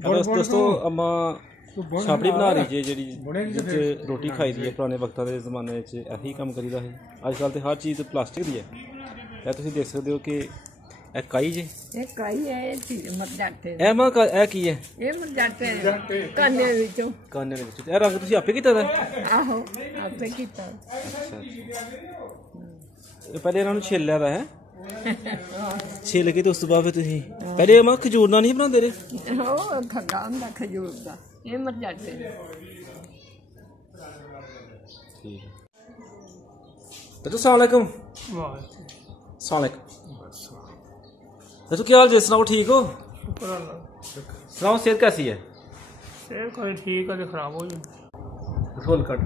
दोस्तों अम्मा छापड़ी बना रही है जी रोटी खाई दी है। पुराने वक्तां दे जमाने यही काम करीदा है। अजकल तो हर चीज़ प्लास्टिक की है। तुम देख सकते हो कि काई जी काई है रंग तुम आपे कीता दा? पहले इन्होंने छिल्लिया दा है, छिल के तो उस बाद फिर पहले मैं खजूर दा नहीं बनाते रहे? खजूर दा ये मर जाते हैं। ठीक है तो अस्सलाम वालेकुम। तो क्या हाल जी, सुनाओ ठीक हो? सुनाओ सेहत कैसी है? सेहत कोई ठीक है, खराब हो जाए फुल कट।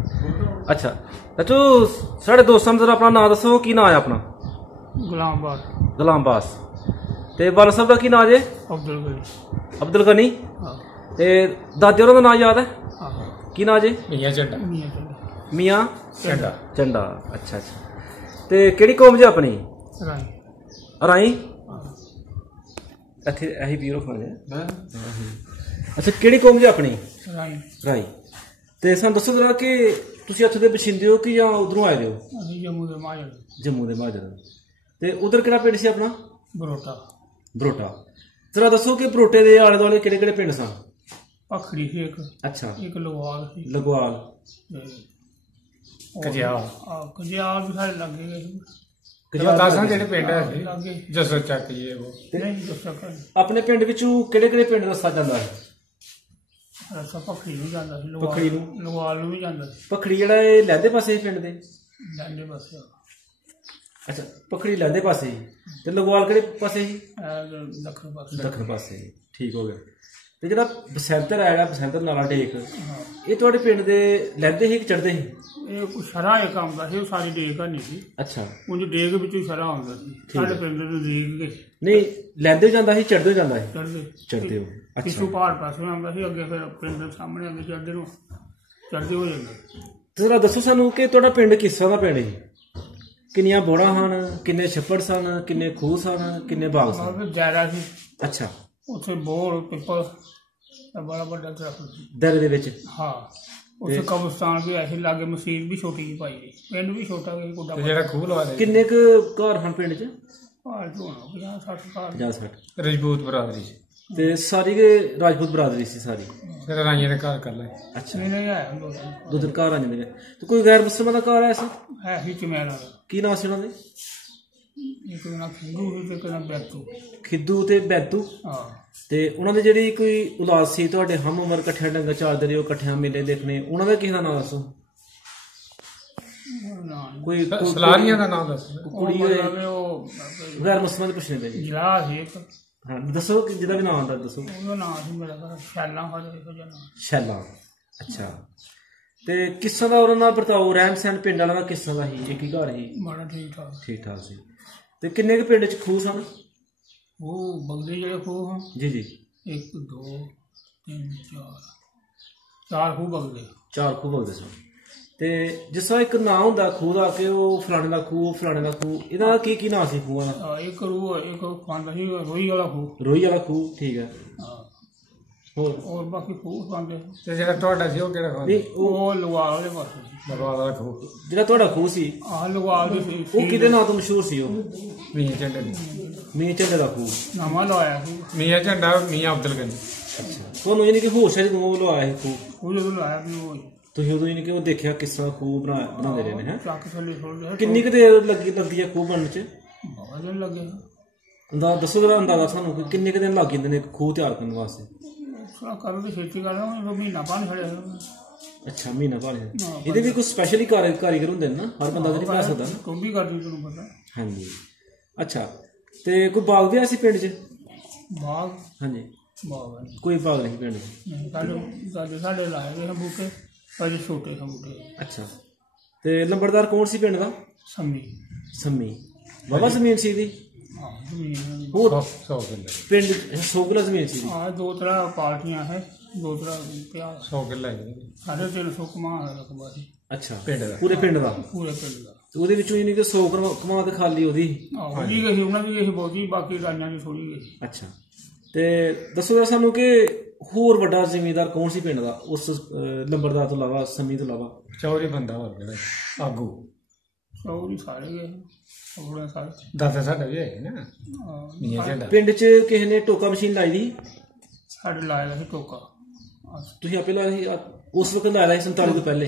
अच्छा तो साढ़े दोस्तों में अपना नाम दसो, की नाम है अपना? गुलाम बास। ते वाला साहब का की नाम है? अब्दुल गनी। ते दादे होरां दा नाम याद है? की नाम जी? मियां चंडा। अच्छा अच्छा। ते केड़ी कौम जी अपनी? राई। ऐही पीरो खाने। अच्छा केड़ी कौम जी अपनी? राई। ते सानूं दस्सो जरा कि तुसीं इत्थों दे बशिंदे हो कि जां उधरों आए हो? जम्मू दे महाजर। ते उधर केड़ा पिंड सी अपना? बरोटा। जरा दस्सो कि बरोटे दे आले दुआले केड़े केड़े पिंड सन? पखड़ी सी एक। अच्छा। एक लगवाल सी। लगवाल। कजियाल भी साढ़े लगे गए। अपने पिंड विचों केड़े केड़े पिंड रस्ता जांदा है? रस्ता पखड़ी नूं जांदा सी, पखड़ी नूं, लगवाल नूं भी जांदा सी। पखड़ी जेड़ा ए लैंदे पासे पिंड दे? लैंदे पासे। अच्छा पखड़ी लैंदे पासे ही ते लगवाल केड़े पासे ही? दक्खन पासे। ठीक हो गया। ते जेड़ा बसंतर है, जेड़ा बसंतर नाला टेक, ये तुहाडे पिंड दे लैंदे ही कि चढ़दे ही? ये शरा एक आंदा सी, सारी डेक नहीं सी। अच्छा। उंज डेक विचों शरा आंदा सी। साडे पिंड दे नजदीक के नहीं लैंदे जांदा ही चढ़दे जांदा है? चढ़दे हो। अच्छा। पिछू पहाड़ पासे आंदा सी, अगे फिर पिंड दे सामने आंदे चढ़दे हो जांदा। जरा दस्सो सानू कि तुहाडा पिंड किस तरह दा पिंड है? किन्नियां बोड़ा हन, किन्ने छप्पड़ सन, किन्ने खूह सन, किन्ने बाग सन? दायरा सी। अच्छा। उत्थे बोड़ पिपल बड़ा बड़ा दरख्त दायरे दे विच? हाँ। उत्थे कब्रिस्तान भी ऐसे लागे, मसीत भी छोटी जी पाई गई, पिंड भी छोटा जेड़ा खूह लगा दे। किन्ने क घर हन पिंड च? घर तो होना 50-60 घर। 50-60 राजपूत बरादरी ते सारी के राजपूत बरादरी सी सारी? राइयां दे घर कर ले। अच्छा। नहीं है दो दिन घर आंदे ने। तो कोई गैर मुसलमान दा घर है ऐसा? है ही चमेरा दा। की नाम सी उन्हां दे? एक ना खिद्दू ते एक ना बैतू। खिद्दू ते बैतू। हां। ते उन्हां दी जेह्ड़ी कोई औलाद सी तुहाडे हम उमर कट्ठे डंगर चारदे रहे हो, कट्ठे मेले देखने, उन्हां दा किस दा नाम दस्सो? कोई सलारियां दा नाम दस्सो। कुड़ी होए गैर मुसलमान दे पुछने दे जी। इजलास एक। हाँ दस्सो जिहदा भी नाम आंदा दस्सो। ओहदा नाम सी मेरा शैला शैला। अच्छा। ते किस तरह दा उन्हां नाल बर्ताव, रहन सहन पिंड वाला दा किस तरह दा ही? एक ही घर ही? बड़ा ठीक ठाक सी। ते किन्ने के पिंड च खूह सन? वो बगदे जेह्ड़े खूह हैं जी। 1 2 3 4 खूह बगदे। 4 खूह बगदे सन। ते जिस तरह एक नाम होंदा खूह दा कि वो फलाने दा खूह, फलाने दा खूह, इहदा की नाम सी खूह दा? एक खांदा सी रोही वाला खूह। रोही वाला खूह। ठीक है। और बाकी खूह खांदे। ते जेह्ड़ा तुहाडा सी ओह केह्ड़ा खांदा? नहीं ओह लगवाल वाले पासे। लगवाल वाला खूह जेह्ड़ा तुहाडा खूह सी? हां लगवाल दी सी। ओह किहदे नाम तो मशहूर सी? ओह मियां झंडे दा खूह। नवां लवाया सी मियां झंडा, मियां अब्दुल गनी। अच्छा। तुहानूं यानी कि होश है जदों लवाया सी खूह? खूह जदों लवाया सी तुसीं उदों यानी कि ओह देखिया किस तरह खूह बनांदे रहे ने हैं? ਚੱਕ ਥੱਲੇ ਛੋੜਦੇ। किन्नी क देर लगदी है खूह बनने च? बहुत दिन लगे। दस्सो जरा अंदाजा सानूं कि किन्ने क दिन लग जांदे ने खूह तैयार करने वास्ते? करो तो छेती कर महीना पानी छड़े। अच्छा महीना पानी। ਇਹਦੇ ਵੀ ਕੋਈ ਸਪੈਸ਼ਲ ਹੀ ਕਾਰੀਗਰ ਹੁੰਦੇ ਨੇ ਨਾ, ਹਰ ਬੰਦਾ ਨਹੀਂ ਬਣਾ ਸਕਦਾ ਨਾ। ਤੂੰ ਵੀ ਕਰਦੀ ਤੈਨੂੰ ਪਤਾ। ਹਾਂਜੀ। ਅੱਛਾ ਤੇ ਕੋਈ ਬਾਗ ਵੀ ਐਸੀ ਪਿੰਡ 'ਚ? ਬਾਗ? ਹਾਂਜੀ ਬਾਗ ਕੋਈ ਬਾਗ ਨਹੀਂ ਪਿੰਡ 'ਚ? ਸਾਡੇ ਲਾਏ ਗਏ ਬੂਟੇ, ਅਜੇ ਛੋਟੇ ਸਨ ਬੂਟੇ। ਅੱਛਾ। ਤੇ ਲੰਬੜਦਾਰ ਕੌਣ ਸੀ ਪਿੰਡ ਦਾ? ਸੰਮੀ। ਬਾਬਾ ਜ਼ਮੀਨ ਸੀ ਦੀ? ਹਾਂ ਜ਼ਮੀਨ ਹੋਰ 100 ਕਿੱਲੇ ਪਿੰਡ 100 ਕਿੱਲਾ ਜ਼ਮੀਨ ਸੀ। ਹਾਂ 2-3 ਪਾਰਟੀਆਂ ਹੈ, 2-3 100 ਕਿੱਲਾ 350 ਕਮਾ ਰਕਬਾ ਸੀ। ਅੱਛਾ ਪਿੰਡ ਦਾ? ਪੂਰੇ ਪਿੰਡ ਦਾ? ਪੂਰੇ ਪਿੰਡ ਦਾ। ਉਹਦੇ ਵਿੱਚੋਂ ਯਾਨੀ ਕਿ 100 ਕਮਾ ਤੇ ਖਾਲੀ ਉਹਦੀ? ਉਹਦੀ ਗਈ ਉਹਨਾਂ ਦੀ ਗਈ ਬਹੁਤੀ, ਬਾਕੀ ਰਾਈਆਂ ਦੀ ਥੋੜੀ ਗਈ। ਅੱਛਾ। ਤੇ ਦੱਸੋ ਜਰਾ ਸਾਨੂੰ ਕਿ ਹੋਰ ਵੱਡਾ ਜ਼ਿਮੀਂਦਾਰ ਕੌਣ ਸੀ ਪਿੰਡ ਦਾ ਉਸ ਲੰਬੜਦਾਰ ਤੋਂ ਇਲਾਵਾ, ਸੰਮੀ ਤੋਂ ਇਲਾਵਾ? ਚੌਰੀ ਬੰਦਾ ਹੋਰ ਕਿਹੜਾ ਆਗੂ? ਚੌਰੀ ਸਾਰੇ ਗਏ, ਹੋਰ ਸਾਰੇ ਦਾਦਾ ਸਾਡਾ ਵੀ ਹੈ ਨਾ ਨੀਆਂ ਝੰਡਾ। ਪਿੰਡ 'ਚ ਕਿਸੇ ਨੇ ਟੋਕਾ ਮਸ਼ੀਨ ਲਾਈ ਦੀ? ਸਾਡੇ ਲਾਇਆ ਸੀ ਟੋਕਾ। ਤੁਸੀਂ ਆਪੇ ਲਾਇਆ ਸੀ? ਉਸ ਵਕਤ ਲਾਇਆ ਸੀ 47 ਤੋਂ ਪਹਿਲੇ?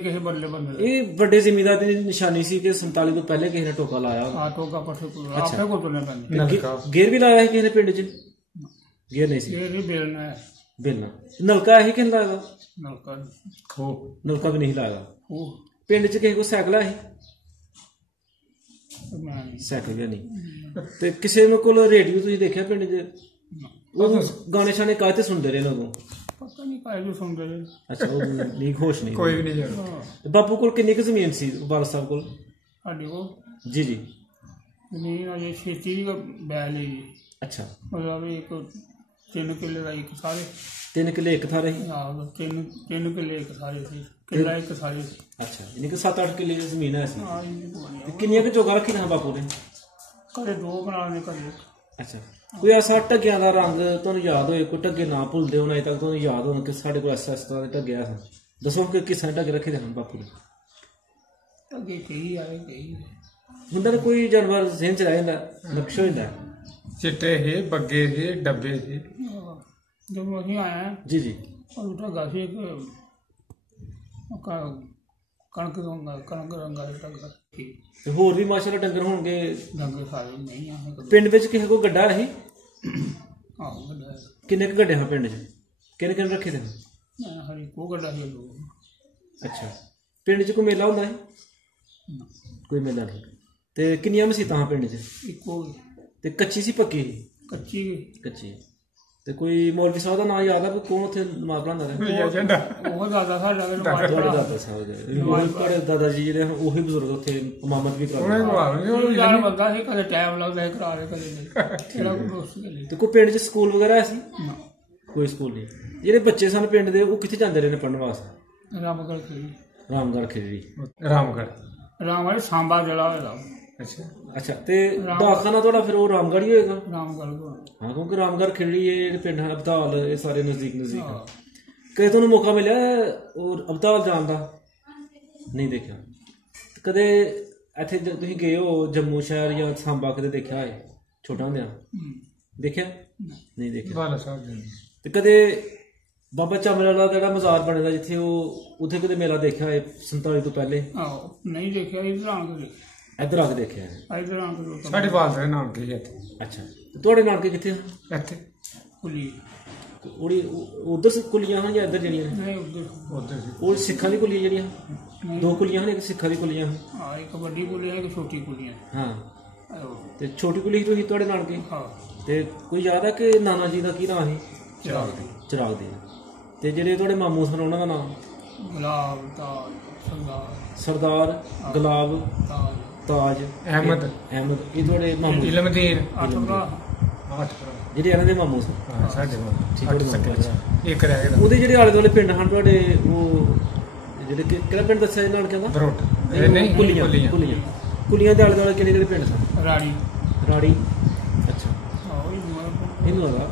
ਕਿਸੇ ਬੱਲੇ ਬੰਦੇ ਇਹ ਵੱਡੇ ਜ਼ਿਮੀਂਦਾਰ ਦੀ ਨਿਸ਼ਾਨੀ ਸੀ ਕਿ 47 ਤੋਂ ਪਹਿਲੇ ਕਿਸੇ ਨੇ ਟੋਕਾ ਲਾਇਆ। ਟੋਕਾ ਪੱਠੇ ਆਪੇ ਕੋਲ ਤੁਰਨੇ ਪੈਂਦੇ। ਗੇਰ ਵੀ ਲਾਇਆ ਸੀ ਕਿਸੇ ਨੇ ਪਿੰਡ 'ਚ? ਗੇਰ ਨਹੀਂ ਸੀ, ਬੇਲਣਾ। ਨਲਕਾ ਇਹੀ ਕਿਨ ਲਾਇਆ? ਨਲਕਾ ਵੀ ਨਹੀਂ ਲਾਇਆ। ਪਿੰਡ 'ਚ ਕਿਸੇ ਕੋਲ ਸਾਈਕਲ ਹੈ? ਸਾਈਕਲ ਵੀ ਨਹੀਂ। ਤੇ ਕਿਸੇ ਕੋਲ ਰੇਡੀਓ ਤੁਸੀਂ ਦੇਖਿਆ ਪਿੰਡ 'ਚ? ਉਹ ਗਾਣੇ ਸ਼ਾਣੇ ਕਾਹ ਤੇ ਸੁਣਦੇ ਰਹੇ ਲੋਕ? ਪਤਾ ਨਹੀਂ ਕਾਹ ਤੇ ਸੁਣਦੇ ਰਹੇ। ਅੱਛਾ, ਉਹ ਨਹੀਂ ਖੁਸ਼ ਨਹੀਂ ਕੋਈ ਵੀ ਨਹੀਂ ਜਾਣਦਾ। ਬਾਪੂ ਕੋਲ ਕਿੰਨੀ ਕੁ ਜ਼ਮੀਨ ਸੀ ਵਾਰਸ ਸਾਹਿਬ ਕੋਲ? ਸਾਡੇ ਕੋਲ ਜੀ ਜ਼ਮੀਨ ਅਜੇ ਖੇਤੀ ਦੀ ਬੈ ਲਈ। ਅੱਛਾ, ਮਤਲਬ ਇੱਕ 3 ਕਿੱਲੇ ਦਾ ਇੱਕ ਸਾਰੇ। 3 ਕਿੱਲੇ ਇੱਕ ਥਾਰੇ? ਆਹੋ, 3 ਕਿੱਲੇ ਇੱਕ ਸਾਰੇ ਸੀ, ਕਿੱਲਾ ਇੱਕ ਸਾਰੇ ਸੀ। ਅੱਛਾ, ਯਾਨੀ ਕਿ 7-8 ਕਿੱਲੇ ਦੀ ਜ਼ਮੀਨ ਹੈ ਸੀ। ਕਿੰਨੀਆਂ ਕੁ ਜੋਗਾ ਰੱਖੀ ਨਾ ਬਾਪੂ ਨੇ? ਕਦੇ 2 ਬਣਾ ਨੇ, ਕਦੇ। ਅੱਛਾ, ਕੋਈ ਐਸਾ ਢੱਗਿਆਂ ਦਾ ਰੰਗ ਤੁਹਾਨੂੰ ਯਾਦ ਹੋਏ? ਕੋਈ ਢੱਗੇ ਨਾ ਭੁੱਲਦੇ ਹੋਣ ਅਜੇ ਤੱਕ ਤੁਹਾਨੂੰ ਯਾਦ ਹੋਣ ਕਿ ਸਾਡੇ ਕੋਲ ਇਸ ਤਰ੍ਹਾਂ ਦੇ ਢੱਗੇ ਆ ਸਨ? ਦੱਸੋ ਕਿ ਕਿਸ ਤਰ੍ਹਾਂ ਢੱਗੇ ਰੱਖੇ ਦੇ ਹਨ ਬਾਪੂ ਨੇ? ਢੱਗੇ ਕਈ ਆਏ, ਕਈ ਹੁੰਦਾ ਨਾ ਕੋਈ ਜਾਨਵਰ ਜ਼ਿਹਨ 'ਚ ਰਹਿ ਜਾਂਦਾ, ਨਕਸ਼ ਹੋ ਜਾਂਦਾ। ਚਿੱਟੇ ਸੀ, ਬੱਗੇ ਸੀ, ਡੱਬੇ ਸੀ। ਜਦੋਂ ਅਸੀਂ ਆਏ ਜੀ ਉਹ ਢੱਗਾ ਸੀ ਕਣਕ ਰੰਗਾ ਢੱਗਾ। ਤੇ ਹੋਰ ਵੀ ਮਾਸ਼ਾਅੱਲਾ ਡੰਗਰ ਹੋਣਗੇ? ਡੰਗਰ ਸਾਰੇ ਨਹੀਂ ਆ ਪਿੰਡ ਵਿੱਚ। ਕਿਸੇ ਕੋਲ ਗੱਡਾ ਸੀ? ਆਹੋ, ਗੱਡਾ। ਕਿੰਨੇ ਕੁ ਗੱਡੇ ਹਨ ਪਿੰਡ 'ਚ? ਕਿੰਨੇ ਰੱਖੇ ਦੇ? ਹਰੀ ਕੋ ਗੱਡਾ ਸੀ। ਅੱਛਾ, ਪਿੰਡ 'ਚ ਕੋਈ ਮੇਲਾ ਹੁੰਦਾ ਹੈ? ਕੋਈ ਮੇਲਾ ਨਹੀਂ। ਤੇ ਕਿੰਨੀਆਂ ਮਸੀਤਾਂ ਹਨ ਪਿੰਡ 'ਚ? ਇੱਕੋ। ਤੇ ਕੱਚੀ ਸੀ ਪੱਕੀ? ਕੱਚੀ। ਤੇ ਕੋਈ ਮੌਲਵੀ ਸਾਹਿਬ ਦਾ ਨਾਮ ਯਾਦ ਆ? ਕੌਣ ਉੱਥੇ ਨਮਾਜ਼ ਪੜ੍ਹਾਉਂਦਾ ਰਿਹਾ? ਉਹ ਦਾਦਾ ਸਾਡਾ। ਦਾਦਾ ਸਾਹਿਬ ਤੁਹਾਡੇ ਦਾਦਾ ਜੀ ਜਿਹੜੇ ਹਨ ਉਹੀ ਬਜ਼ੁਰਗ ਉੱਥੇ ਇਮਾਮਤ ਵੀ ਕਰਾਉਂਦੇ? ਬੰਦਾ ਸੀ, ਕਦੇ ਟਾਈਮ ਲੱਗਦਾ ਸੀ ਕਰਾ ਰਹੇ, ਕਦੇ ਨਹੀਂ। ਤੇ ਕੋਈ ਪਿੰਡ 'ਚ ਸਕੂਲ ਵਗੈਰਾ ਸੀ? ਕੋਈ ਸਕੂਲ ਨਹੀਂ। ਜਿਹੜੇ ਬੱਚੇ ਸਨ ਪਿੰਡ ਦੇ ਉਹ ਕਿੱਥੇ ਜਾਂਦੇ ਰਹੇ ਨੇ ਪੜ੍ਹਨ ਵਾਸਤੇ? ਰਾਮਗੜ੍ਹ ਖੇੜੀ। ਰਾਮਗੜ੍ਹ ਸਾਂਬਾ ਜ਼ਿਲ੍ਹਾ ਹੋਏਗਾ। ਅੱਛਾ, ਤੇ ਡਾਕਖਾਨਾ ਤੁਹਾਡਾ ਫਿਰ ਉਹ ਰਾਮਗੜ੍ਹ ਹੀ ਹੋਏਗਾ? ਰਾਮਗੜ੍ਹ। ਹਾਂ, ਕਿਉਂਕਿ ਰਾਮਗੜ੍ਹ ਖੇੜੀ ਹੈ, ਜਿਹੜੇ ਪਿੰਡ ਹਨ ਅਬਦਾਲ, ਇਹ ਸਾਰੇ ਨਜ਼ਦੀਕ ਆ। ਕਦੇ ਤੁਹਾਨੂੰ ਮੌਕਾ ਮਿਲਿਆ ਉਹ ਅਬਦਾਲ ਜਾਣ ਦਾ? ਨਹੀਂ ਦੇਖਿਆ। ਕਦੇ ਇੱਥੇ ਤੁਸੀਂ ਗਏ ਹੋ ਜੰਮੂ ਸ਼ਹਿਰ ਜਾਂ ਸਾਂਬਾ, ਕਦੇ ਦੇਖਿਆ ਹੈ ਛੋਟਾ ਹੁੰਦਿਆਂ? ਦੇਖਿਆ ਨਹੀਂ? ਦੇਖਿਆ। ਤੇ ਕਦੇ ਬਾਬਾ ਚਮਰ ਵਾਲਾ ਦਾ ਜਿਹੜਾ ਮਜ਼ਾਰ ਬਣਿਆ ਜਿੱਥੇ ਉਹ ਉੱਥੇ ਕਦੇ ਮੇਲਾ ਦੇਖਿਆ ਹੈ 47 ਤੋਂ ਪਹਿਲੇ? ਨਹੀਂ ਦੇਖਿਆ। ਇੱਧਰ ਆ ਕੇ ਦੇਖਿਆ ਹੈ? ਸਾਡੇ ਵਾਲ ਦੇ ਨਾਨਕੇ ਇੱਥੇ। ਅੱਛਾ, ਤੁਹਾਡੇ ਨਾਨਕੇ ਕਿੱਥੇ ਹਨ? ਇੱਥੇ ਉਧਰ ਕੁਲੀਆਂ ਹਨ ਜਾਂ ਇੱਧਰ ਜਿਹੜੀਆਂ? ਉਹ ਸਿੱਖਾਂ ਦੀ ਕੁਲੀਆਂ ਜਿਹੜੀਆਂ 2 ਕੁਲੀਆਂ ਹਨ, ਇੱਕ ਸਿੱਖਾਂ ਦੀ ਕੁਲੀਆਂ ਹਨ। ਇੱਕ ਵੱਡੀ ਕੁਲੀ ਹੈ, ਇੱਕ ਛੋਟੀ ਕੁਲੀ ਹੈ। ਹਾਂ, ਤੇ ਛੋਟੀ ਕੁਲੀ ਤੁਸੀਂ ਤੁਹਾਡੇ ਨਾਨਕੇ? ਤੇ ਕੋਈ ਯਾਦ ਹੈ ਕਿ ਨਾਨਾ ਜੀ ਦਾ ਕੀ ਨਾਮ ਸੀ? ਚਿਰਾਗ ਦੇ। ਤੇ ਜਿਹੜੇ ਤੁਹਾਡੇ ਮਾਮੂ ਸਨ ਉਹਨਾਂ ਦਾ ਨਾਮ? ਸਰਦਾਰ ਗੁਲਾਬ, ਤਾਜ, ਅਹਿਮਦ। ਇਹ ਤੁਹਾਡੇ ਮਾਮੂ? ਇਲਮਦੀਨ। ਜਿਹੜੇ ਇਹਨਾਂ ਦੇ ਮਾਮੂ ਸਨ? ਉਹਦੇ ਜਿਹੜੇ ਆਲੇ ਦੁਆਲੇ ਪਿੰਡ ਹਨ ਤੁਹਾਡੇ, ਉਹ ਜਿਹੜੇ ਕਿਹੜਾ ਪਿੰਡ ਦੱਸਿਆ ਨਾਨਕਿਆਂ ਦਾ? ਕੁਲੀਆਂ ਦੇ ਆਲੇ ਦੁਆਲੇ ਕਿਹੜੇ ਪਿੰਡ ਸਨ? ਰਾੜੀ। ਅੱਛਾ, ਇਹਨੂੰ ਆਦਾ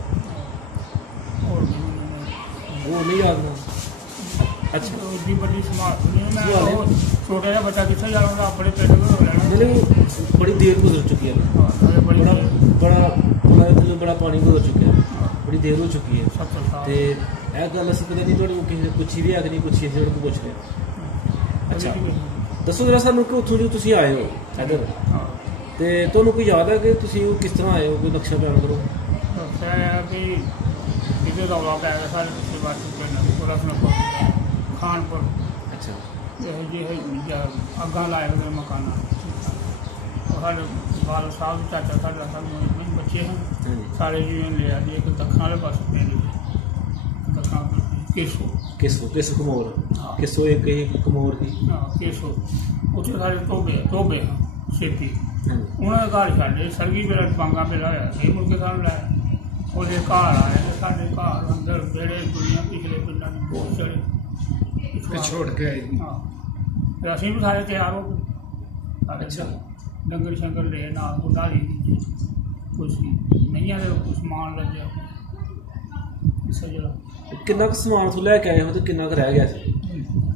ਉਹ ਨਹੀਂ ਯਾਦ ਨਾ? ਅੱਛਾ, ਛੋਟਾ ਜਿਹਾ ਬੱਚਾ ਕਿੱਥੇ ਜਾਣਾ ਆਪਣੇ ਪਿੰਡ ਬੜੀ ਦੇਰ ਗੁਜ਼ਰ ਚੁੱਕੀ ਹੈ। ਬੜਾ ਪਾਣੀ ਗੁਜ਼ਰ ਚੁੱਕਿਆ, ਬੜੀ ਦੇਰ ਹੋ ਚੁੱਕੀ ਹੈ। ਤੇ ਇਹ ਗੱਲ ਅਸੀਂ ਕਦੇ ਨਹੀਂ ਤੁਹਾਡੇ ਕੋਲ ਕਿਸੇ ਨੇ ਪੁੱਛੀ ਵੀ ਹੈ ਕਿ ਨਹੀਂ ਪੁੱਛੀ, ਅਸੀਂ ਤੁਹਾਡੇ ਕੋਲ ਪੁੱਛ ਰਹੇ। ਅੱਛਾ, ਦੱਸੋ ਜਰਾ ਸਾਨੂੰ ਕਿ ਉੱਥੋਂ ਜੋ ਤੁਸੀਂ ਆਏ ਹੋ ਇੱਧਰ, ਤੇ ਤੁਹਾਨੂੰ ਕੋਈ ਯਾਦ ਹੈ ਕਿ ਤੁਸੀਂ ਉਹ ਕਿਸ ਤਰ੍ਹਾਂ ਆਏ ਹੋ? ਕੋਈ ਨਕਸ਼ਾ ਬਿਆਨ ਕਰੋ। ਰੌਲਾ ਪੈ ਗਿਆ ਸਾਡੇ ਪਿਛਲੇ ਪਿੰਡ ਖਾਨਪੁਰ। ਅੱਛਾ, ਅੱਗਾਂ ਲਾਏ ਹੋਏ ਮਕਾਨਾਂ। ਸਾਡੇ ਬਾਲ ਸਾਹਿਬ ਚਾਚਾ ਸਾਡਾ ਸਾਨੂੰ ਬੱਚੇ ਹਨ ਸਾਰੇ ਜਿਵੇਂ ਲਿਆ ਜੀ। ਇੱਕ ਦੱਖਣ ਵਾਲੇ ਪਾਸੇ ਪਿੰਡ ਦੱਖਾਂ ਕੇਸੋ ਕਮੋਰ। ਕੇਸੋ ਇੱਕ ਕਮੋਰ ਦੀ ਕੇਸੋ। ਉੱਥੇ ਸਾਡੇ ਧੋਬੇ ਹਨ ਛੇਤੀ। ਉਹਨਾਂ ਦਾ ਘਰ ਛੱਡੇ ਸਰਗੀ ਮੇਰਾ ਬਾਂਗਾ ਮੇਲਾ ਹੋਇਆ ਸੀ। ਮੁੜ ਕੇ ਸਾਨੂੰ ਲੈ ਉਹਦੇ ਘਰ ਆਏ ਤੇ ਸਾਡੇ ਘਰ ਅੰਦਰ ਜਿਹੜੇ ਦੁਨੀਆ ਪਿਛਲੇ ਪਿੰਡਾਂ ਦੀ ਬਹੁਤ ਚੜੇ ਛੋੜ ਕੇ ਆਏ। ਹਾਂ, ਫਿਰ ਅਸੀਂ ਵੀ ਸਾਰੇ ਤਿਆਰ ਹੋ ਗਏ। ਡੰਗਰ ਸ਼ੰਗਰ ਲੈ ਨਾਲ ਗੁੰਡਾਲੀ कुछ नहीं है कुछ समान लग गया इस जगह ਕਿੰਨਾ ਕੁ ਸਮਾਨ ਤੂੰ ਲੈ ਕੇ ਆਏ ਹੋ ਤੇ ਕਿੰਨਾ ਕੁ ਰਹਿ ਗਿਆ ਸੀ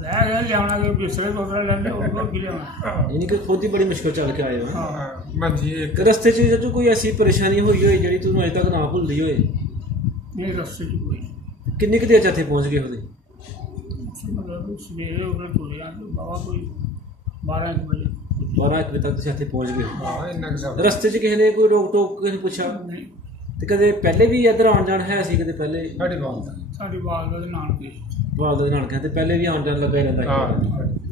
रह गया लिया कि बिस्तरे दूसरे लेंगे और की लिया ਯਾਨੀ ਕਿ ਖੁਦ ਹੀ ਬੜੀ ਮੁਸ਼ਕਲ ਚੱਲ ਕੇ ਆਏ ਹੋ हाँ मंजी एक ਰਸਤੇ 'ਚ ਜਦੋਂ ਕੋਈ ਐਸੀ ਪਰੇਸ਼ਾਨੀ ਹੋਈ ਹੋਏ ਜਿਹੜੀ ਤੁਹਾਨੂੰ ਅਜੇ ਤੱਕ ਨਾ ਭੁੱਲਦੀ ਹੋਏ नहीं रस्ते की कोई ਕਿੰਨੀ ਕੁ ਦੇਰ 'ਚ ਇੱਥੇ ਪਹੁੰਚ ਗਏ ਉਹਦੇ मतलब सवेरे उधर तुरे बाबा कोई 12 बजे 12 ਵਜੇ ਤੱਕ ਤੁਸੀਂ ਇੱਥੇ ਪਹੁੰਚ ਗਏ ਹੋ। हाँ इन्ना ਰਸਤੇ 'ਚ ਕਿਸੇ ਨੇ ਕੋਈ ਰੋਕ ਟੋਕ ਕਿਸੇ ਨੇ ਪੁੱਛਾ नहीं ਤੇ ਕਦੇ ਪਹਿਲੇ ਵੀ ਇੱਧਰ ਆਉਣ ਜਾਣ ਹੈ ਸੀ ਕਦੇ ਪਹਿਲੇ साड़ी बाल का नानके ਵਾਲਦ ਦੇ ਨਾਲ ਤੇ ਪਹਿਲੇ ਵੀ ਆਉਣ ਜਾਣ ਲੱਗਾ ਹੀ ਰਹਿੰਦਾ ਸੀ। हाँ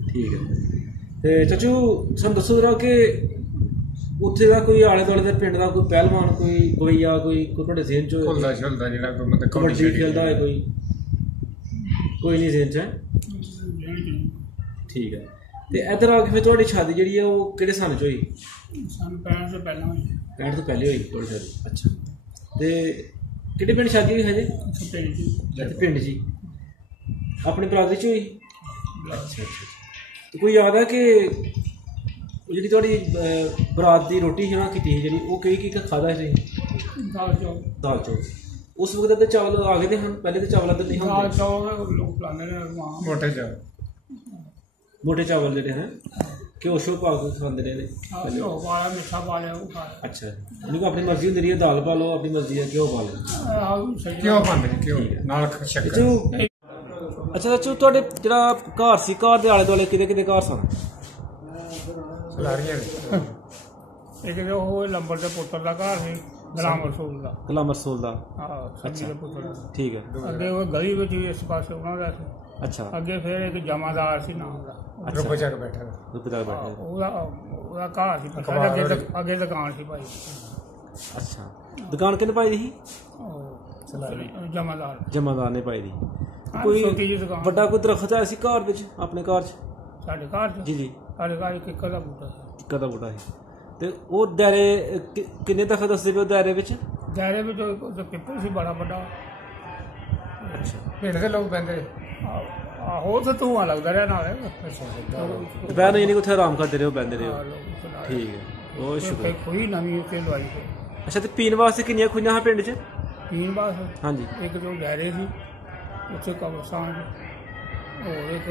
ਠੀਕ ਹੈ ਤੇ ਚਾਚੂ ਸਾਨੂੰ ਦੱਸੋ ਜਰਾ ਕਿ ਉੱਥੇ ਦਾ ਕੋਈ ਆਲੇ ਦੁਆਲੇ ਦੇ ਪਿੰਡ ਦਾ ਕੋਈ ਪਹਿਲਵਾਨ ਕੋਈ ਗਵਈਆ ਕੋਈ ਤੁਹਾਡੇ ਜ਼ੇਨ ਚ खुलदा छलदा जेड़ा कोई मतलब ਕਬੱਡੀ ਖੇਲਦਾ ਹੈ ਕੋਈ ਨਹੀਂ ਜ਼ੇਨ ਚ ਹੈ? ਠੀਕ ਹੈ ਤੇ ਇੱਧਰ ਆ ਕੇ ਫਿਰ ਤੁਹਾਡੀ ਸ਼ਾਦੀ ਜਿਹੜੀ ਹੈ ਉਹ ਕਿਹੜੇ ਸਾਲ ਚ ਹੋਈ सन 65 से पहला हुई 65 ਤੋਂ ਪਹਿਲੇ ਹੋਈ ਤੁਹਾਡੀ ਸ਼ਾਦੀ ਅੱਛਾ ਤੇ ਕਿਹੜੇ ਪਿੰਡ ਸ਼ਾਦੀ ਹੋਈ ਹਜੇ सपेरे जी ਇੱਥੇ ਪਿੰਡ ਜੀ ਆਪਣੇ ਬਰਾਦਰੀ ਚ ਹੋਈ ਅੱਛਾ ਅੱਛਾ ਤੇ ਕੋਈ ਯਾਦ ਹੈ ਕਿ ਉਹ ਜਿਹੜੀ ਤੁਹਾਡੀ ਬਰਾਤ ਦੀ ਰੋਟੀ ਸੀ ਨਾ ਕੀਤੀ ਸੀ ਜਿਹੜੀ ਉਹ ਕੀ ਖਾਦਾ ਸੀ दाल चौल ਦਾਲ ਚੌਲ ਉਸ ਵਕਤ ਤੇ ਚਾਵਲ ਆ ਗਏ ਤੇ ਹੁਣ ਪਹਿਲੇ ਤੇ ਚਾਵਲ ਇੱਧਰ ਨਹੀਂ दाल ਹੁੰਦੇ चौल लोग खिलाने वहाँ मोटे चावल ਮੋਟੇ ਚਾਵਲ ਜਿਹੜੇ ਹੈ ਘਿਓ ਸ਼ੋ ਪਾ ਕੇ ਖਾਂਦੇ ਨੇ ਇਹਦੇ। घ्यो पाया मीठा पा लिया वो खाया ਅੱਛਾ ਇਹਨੂੰ ਕੋ ਆਪਣੀ ਮਰਜ਼ੀ ਹੁੰਦੀ ਰਹੀ ਹੈ ਦਾਲ ਪਾ ਲਓ ਆਪਣੀ ਮਰਜ਼ੀ ਹੈ ਘਿਓ ਪਾ ਲਓ क्यों पाने क्यों नाल शक्कर ਅੱਛਾ ਚਾਚੂ ਤੁਹਾਡੇ ਜਿਹੜਾ ਘਰ ਸੀ ਘਰ ਦੇ ਆਲੇ ਦੁਆਲੇ ਕਿਹਦੇ ਘਰ ਸਨ लारियां एक जो वो लंबर के पुत्र का घर है गुलाम रसूल का ਗੁਲਾਮ ਰਸੂਲ ਦਾ हाँ सब्जी के पुत्र का ਠੀਕ ਹੈ अगे वो गली में भी इस पास उन्होंने ਅੱਛਾ अगे फिर एक जमादार सी नाम का ਅੱਛਾ बचा के बैठा ਰੁਕ ਜਾ ਬੈਠੇ ਉਹਦਾ ਘਰ ਸੀ ਪਤਾ ਅੱਗੇ ਦੁਕਾਨ ਸੀ ਭਾਈ ਅੱਛਾ ਦੁਕਾਨ ਕਿਹਨੇ ਪਾਈ ਸੀ ਜਮਾਦਾਰ ਜਮਾਦਾਰ ਨੇ ਪਾਈ ਦੀ ਕੋਈ ਕੋਈ ਵੱਡਾ ਕੋਈ ਦਰਖਤ ਹੈ ਸੀ ਘਰ ਵਿੱਚ ਆਪਣੇ ਘਰ 'ਚ ਸਾਡੇ ਘਰ ਚ ਜੀ ਜੀ ਸਾਡੇ ਘਰ ਇੱਕ ਦਾ ਬੂਟਾ ਸੀ ਕਦਾ ਬੁੱਢਾ ਸੀ ਤੇ ਉਹ ਦਾਇਰੇ ਕਿੰਨੇ ਦਰਖਤ ਦੱਸਦੇ ਪਏ ਉਹ ਦਾਇਰੇ ਵਿੱਚ ਦਾਇਰੇ ਵਿੱਚ ਇੱਕ ਪਿੱਪਲ ਸੀ ਬੜਾ ਵੱਡਾ ਅੱਛਾ ਪਿੰਡ ਦੇ ਲੋਕ ਪੈਂਦੇ ਆਹੋ ਤੇ ਧੂਆਂ ਲੱਗਦਾ ਰਿਹਾ ਨਾਲ ਦੁਪਹਿਰ ਨੂੰ ਯਾਨੀ ਕਿ ਉੱਥੇ ਆਰਾਮ ਕਰਦੇ ਰਹੇ ਹੋ ਬਹਿੰਦੇ ਰਹੇ ਹੋ ਠੀਕ ਹੈ ਬਹੁਤ ਸ਼ੁਕਰ ਕੋਈ ਨਵੀਂ ਉੱਤੇ ਲਵਾਈ ਸੀ ਅੱਛਾ ਤੇ ਪੀਣ ਵਾਸਤੇ ਕਿੰਨੀਆਂ ਖੂਹਾਂ ਪਿੰਡ 'ਚ ਪੀਣ ਬਾਸ ਹਾਂਜੀ ਇੱਕ ਜੋ ਦਾਇਰੇ ਸੀ ਉੱਥੇ ਕਬਰਸਤਾਨ ਹੋਰ ਇੱਕ